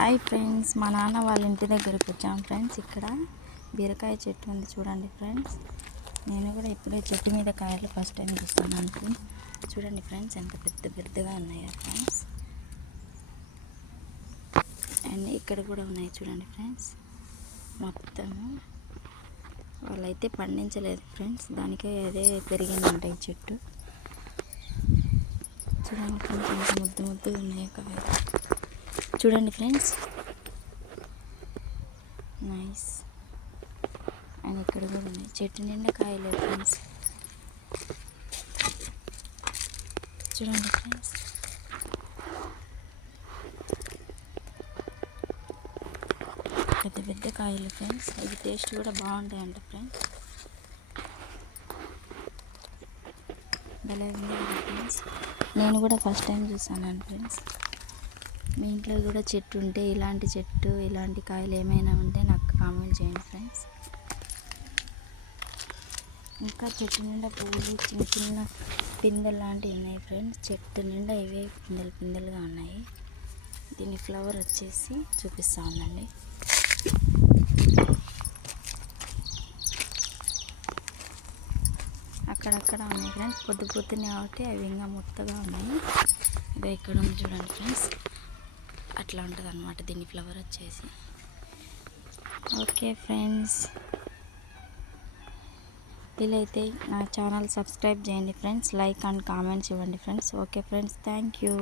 Hi friends, మా నాన్న వాళ్ళ ఇంటి దగ్గరికి వచ్చాం ఫ్రెండ్స్. ఇక్కడ బీరకాయ చెట్టు ఉంది చూడండి ఫ్రెండ్స్. నేను కూడా ఇప్పుడే చెట్టు మీద కాయలు ఫస్ట్ టైం చూస్తున్నాను ఫ్రెండ్స్. చూడండి ఫ్రెండ్స్, ఎంత పెద్దగా ఉన్నాయో ఫ్రెండ్స్. అండ్ ఇక్కడ కూడా ఉన్నాయి చూడండి ఫ్రెండ్స్. మొత్తము వాళ్ళైతే పండించలేదు ఫ్రెండ్స్, దానికే అదే పెరిగిందంట ఈ చెట్టు. చూడండి ఫ్రెండ్స్, ఎంత ముద్దుగా ఉన్నాయో కాయలు. చూడండి ఫ్రెండ్స్, నైస్. అండ్ ఇక్కడ కూడా ఉన్నాయి, చెట్టు నిండా కాయలే ఫ్రెండ్స్. చూడండి ఫ్రెండ్స్, పెద్ద కాయలు ఫ్రెండ్స్. ఇవి టేస్ట్ కూడా బాగుంటాయంట ఫ్రెండ్స్. భలే ఉంది ఫ్రెండ్స్. నేను కూడా ఫస్ట్ టైం చూసాను ఫ్రెండ్స్. మీ ఇంట్లో కూడా చెట్టు ఉంటే, ఇలాంటి చెట్టు ఇలాంటి కాయలు ఏమైనా ఉంటే నాకు కామెంట్ చేయండి ఫ్రెండ్స్. ఇంకా చెట్టు నిండా పువ్వులు చిన్న పిందెలు లాంటివి ఉన్నాయి ఫ్రెండ్స్. చెట్టు నిండా ఇవే పిందెలుగా ఉన్నాయి. దీని ఫ్లవర్ వచ్చేసి చూపిస్తా ఉందండి. అక్కడక్కడ ఉన్నాయి ఫ్రెండ్స్, పొద్దున్నే కాబట్టి అవి ఇంకా మొత్తగా ఉన్నాయి. ఇదో ఇక్కడ ఉంది చూడండి ఫ్రెండ్స్. అట్లా ఉంటుంది అన్నమాట దీని ఫ్లవర్ వచ్చేసి. ఓకే ఫ్రెండ్స్, వీలైతే నా ఛానల్ సబ్స్క్రైబ్ చేయండి ఫ్రెండ్స్. లైక్ అండ్ కామెంట్స్ ఇవ్వండి friends. Okay friends, thank you.